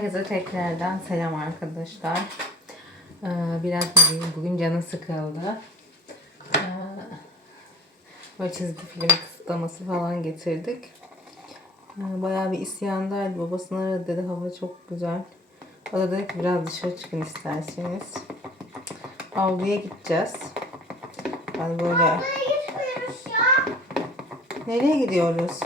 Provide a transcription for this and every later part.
Herkese tekrardan selam arkadaşlar. Ee, Biraz bugün, bugün canı sıkıldı. Ee, Böyle çizgi film kısıtlaması falan getirdik. Ee, Bayağı bir isyandaydı. Babasını aradı dedi hava çok güzel. O da dedi ki biraz dışarı çıkın isterseniz. Avluya gideceğiz. Yani böyle... Nereye gidiyoruz?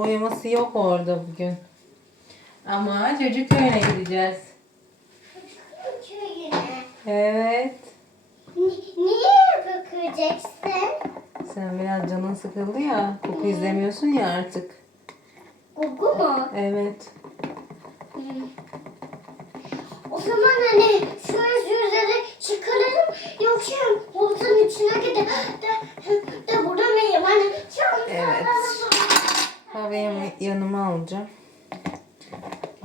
Boyaması yok orada bugün. Ama çocuk köyüne gideceğiz. Köyüne. Evet. Ni- niye bakacaksın? Sen biraz canın sıkıldı ya. Koku izlemiyorsun ya artık. Gugu mu? Evet. Hmm. O zaman hani şöyle yüzleri çıkaralım yoksa bulutun içine gidelim de, de burada mıyım?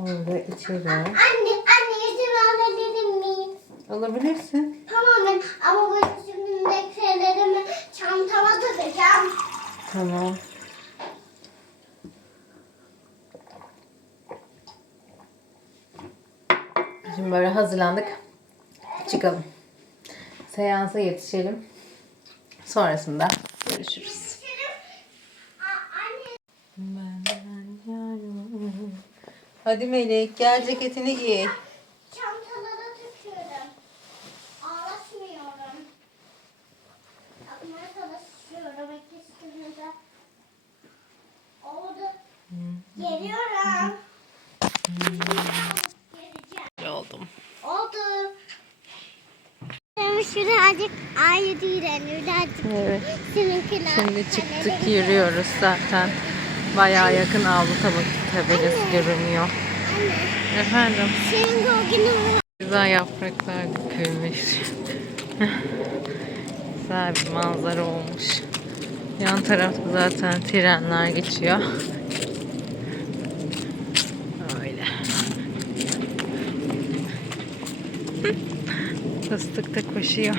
Orada içeri. Anne, anne yüzümü alabilir miyim? Alabilirsin. Tamamen ama bu yüzümdeki şeylerimi çantama takacağım. Tamam. Şimdi böyle hazırlandık. Çıkalım. Seansa yetişelim. Sonrasında görüşürüz. Anne, Hadi Melek gel ceketini giy. çantalara takıyorum. Ağlaşmıyorum. Takmaya çalışıyorum ikisini de. Oldu. Geliyorum. Geleceğim. Oldum. Oldu. Şuracık ayrı değil Evet. seninkiler. Şimdi çıktık yürüyoruz zaten. Bayağı yakın avlu tabak tabelası görünüyor. Anne, Efendim. senin Güzel yapraklar dökülmüş. Güzel bir manzara olmuş. Yan tarafta zaten trenler geçiyor. Öyle. Fıstık da koşuyor.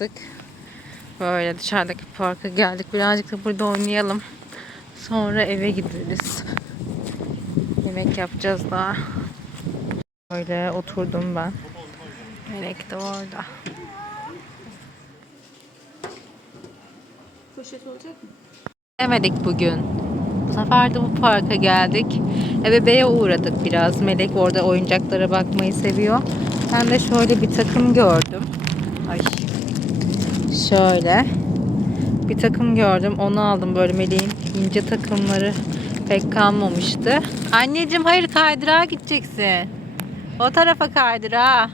Çıktık. Böyle dışarıdaki parka geldik. Birazcık da burada oynayalım. Sonra eve gideriz. Yemek yapacağız daha. Böyle oturdum ben. Melek de orada. Demedik bugün. Bu sefer de bu parka geldik. E, bebeğe uğradık biraz. Melek orada oyuncaklara bakmayı seviyor. Ben de şöyle bir takım gördüm. Ay. Şöyle. Bir takım gördüm. Onu aldım böyle Melek'in ince takımları pek kalmamıştı. Anneciğim hayır kaydırağa gideceksin. O tarafa kaydırağa.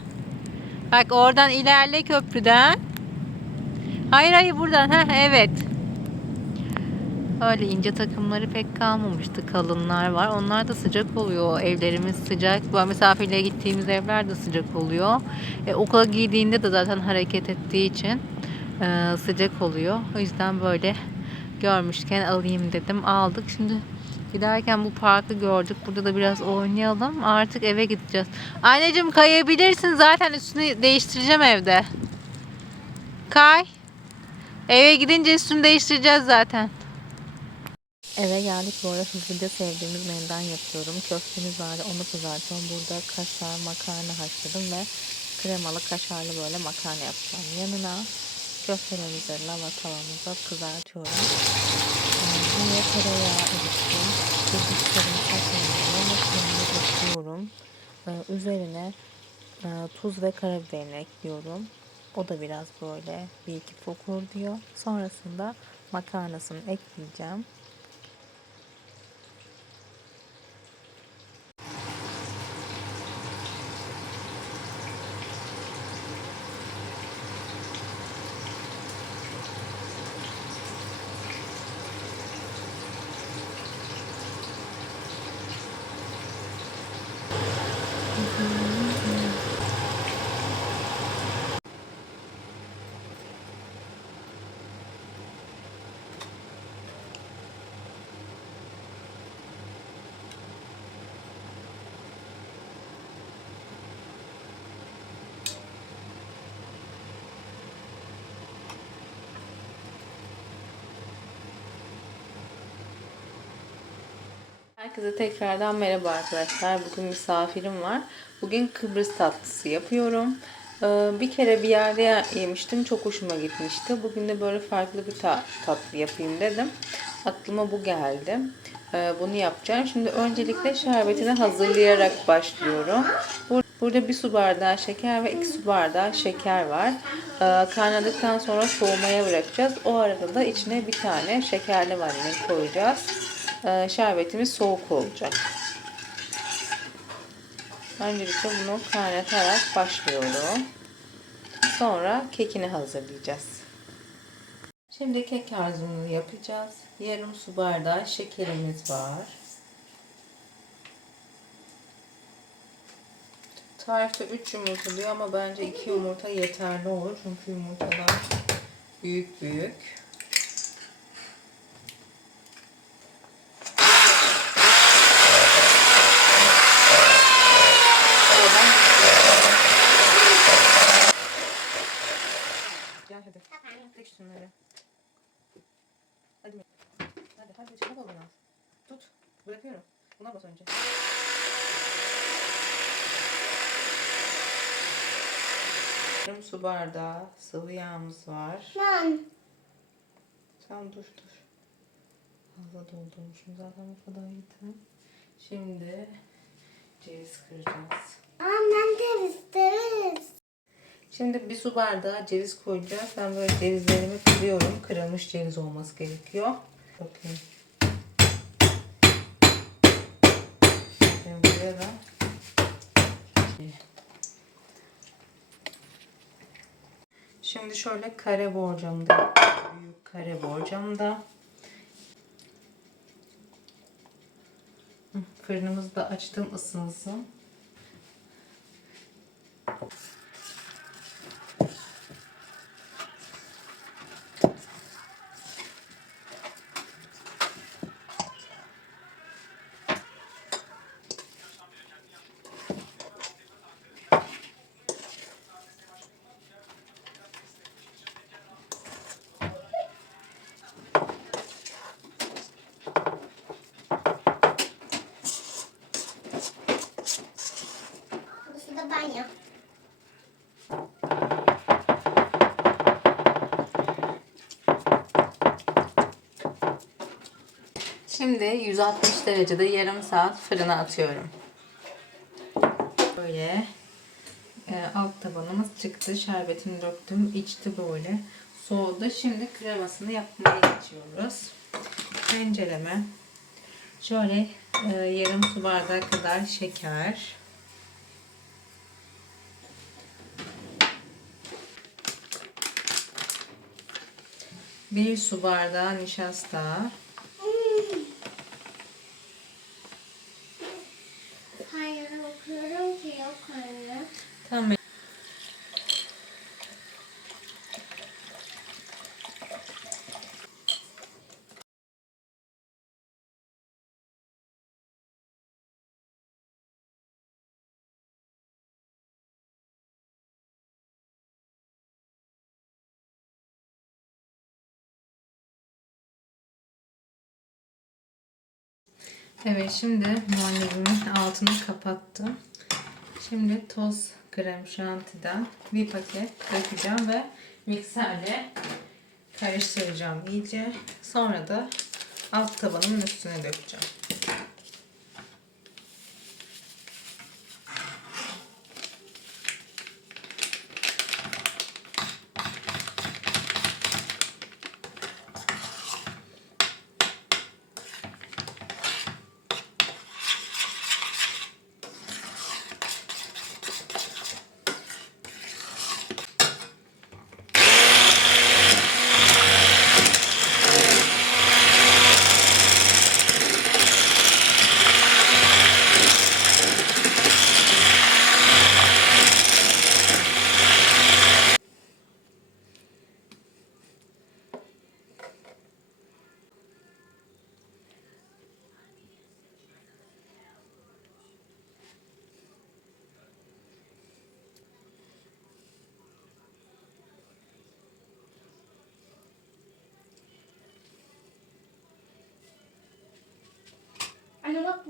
Bak oradan ilerle köprüden. Hayır hayır buradan. Heh, evet. Öyle ince takımları pek kalmamıştı. Kalınlar var. Onlar da sıcak oluyor. Evlerimiz sıcak. Bu misafirliğe gittiğimiz evler de sıcak oluyor. E, okula giydiğinde de zaten hareket ettiği için e, sıcak oluyor. O yüzden böyle görmüşken alayım dedim. Aldık. Şimdi giderken bu parkı gördük. Burada da biraz oynayalım. Artık eve gideceğiz. Anneciğim kayabilirsin. Zaten üstünü değiştireceğim evde. Kay. Eve gidince üstünü değiştireceğiz zaten. Eve geldik. Bu arada hızlıca sevdiğimiz menüden yapıyorum. Köftemiz vardı. Onu kızartıyorum. Burada kaşar, makarna haşladım ve kremalı kaşarlı böyle makarna yapacağım. Yanına köftelerimizi lava tavamıza kızartıyorum. Yine tereyağı erittim. Sarımsak yanına makarnayı ekliyorum. Ee, Üzerine e, tuz ve karabiberini ekliyorum. O da biraz böyle bir iki fokur diyor. Sonrasında makarnasını ekleyeceğim. Herkese tekrardan merhaba arkadaşlar. Bugün misafirim var. Bugün Kıbrıs tatlısı yapıyorum. Ee, Bir kere bir yerde yemiştim. Çok hoşuma gitmişti. Bugün de böyle farklı bir ta- tatlı yapayım dedim. Aklıma bu geldi. Ee, Bunu yapacağım. Şimdi öncelikle şerbetini hazırlayarak başlıyorum. Bur- Burada bir su bardağı şeker ve iki su bardağı şeker var. Ee, Kaynadıktan sonra soğumaya bırakacağız. O arada da içine bir tane şekerli vanilin koyacağız. Ee, Şerbetimiz soğuk olacak. Öncelikle bunu kaynatarak başlıyorum. Sonra kekini hazırlayacağız. Şimdi kek arzumunu yapacağız. Yarım su bardağı şekerimiz var. Tarifte 3 yumurta diyor ama bence 2 yumurta yeterli olur. Çünkü yumurtalar büyük büyük. Oradan Gel hadi. Tek şunları. Hadi. Hadi hadi çabuk ol biraz. Tut. Bırakıyorum. Buna bas önce. Yarım su bardağı sıvı yağımız var. Ben. Tamam dur dur. Fazla doldurmuşum zaten bu kadar yeter. Şimdi ceviz kıracağız. Aa, ben de isteriz. Şimdi bir su bardağı ceviz koyacağız. Ben böyle cevizlerimi kırıyorum. Kırılmış ceviz olması gerekiyor. Bakayım. Şimdi buraya da Şimdi şöyle kare borcamda büyük kare borcamda fırınımızı da açtım ısınsın. Burası da banyo. Şimdi 160 derecede yarım saat fırına atıyorum. Böyle e, alt tabanımız çıktı. Şerbetini döktüm. içti böyle. Soğudu. Şimdi kremasını yapmaya geçiyoruz. Tencereme şöyle e, yarım su bardağı kadar şeker. Bir su bardağı nişasta. Hayır okuyorum ki yok anne. Tamam. Evet şimdi muhallebimin altını kapattım. Şimdi toz krem şantiden bir paket dökeceğim ve mikserle karıştıracağım iyice. Sonra da alt tabanımın üstüne dökeceğim.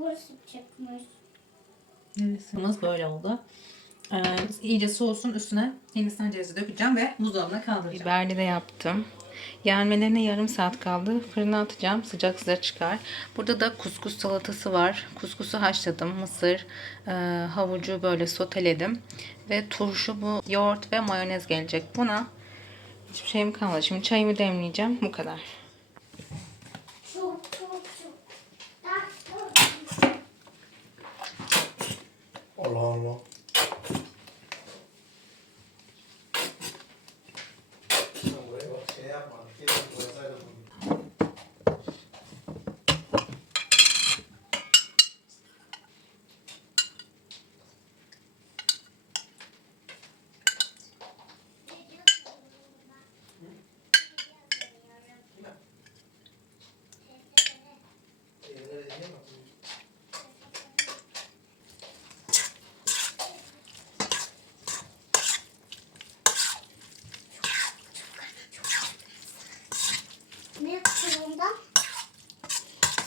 Burası çıkmış. Neresi? böyle oldu. Ee, iyice soğusun üstüne Hindistan cevizi dökeceğim ve buzdolabına kaldıracağım. Biberli de yaptım. Yenmelerine yarım saat kaldı. Fırına atacağım. Sıcak sıcak çıkar. Burada da kuskus salatası var. Kuskusu haşladım. Mısır, e, havucu böyle soteledim. Ve turşu bu yoğurt ve mayonez gelecek. Buna hiçbir şeyim kalmadı. Şimdi çayımı demleyeceğim. Bu kadar. Çok çok çok. Daha- Allah Allah.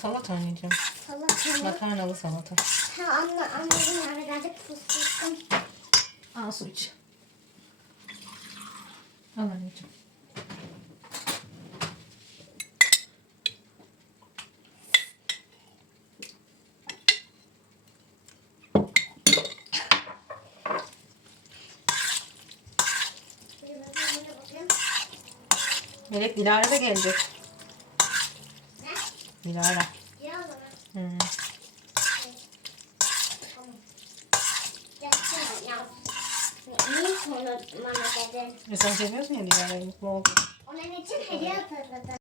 Salata anneciğim. Salata mı? Makarnalı salata. Ha anla, anladım. Yani birazcık fıstıktım. Al su iç. Al anneciğim. Melek Dilara da gelecek. Ne? Dilara. Ya o zaman. Hı. Tamam. Yapsana ya. Niye sonra dedin? E sen seviyorsun ya Dilara'yı mutlu oldum. Onun için hediye hazırladım.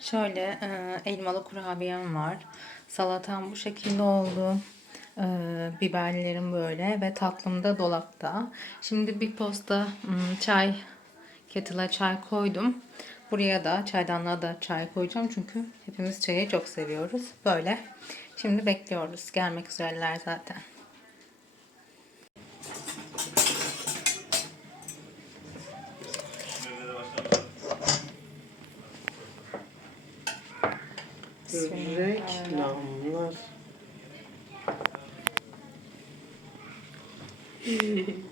Şöyle e, elmalı kurabiyem var. Salatam bu şekilde oldu. E, biberlerim böyle ve tatlım da dolapta. Şimdi bir posta hmm, çay, kettle'a çay koydum. Buraya da çaydanlığa da çay koyacağım çünkü hepimiz çayı çok seviyoruz. Böyle. Şimdi bekliyoruz. Gelmek üzereler zaten. Reklamlar.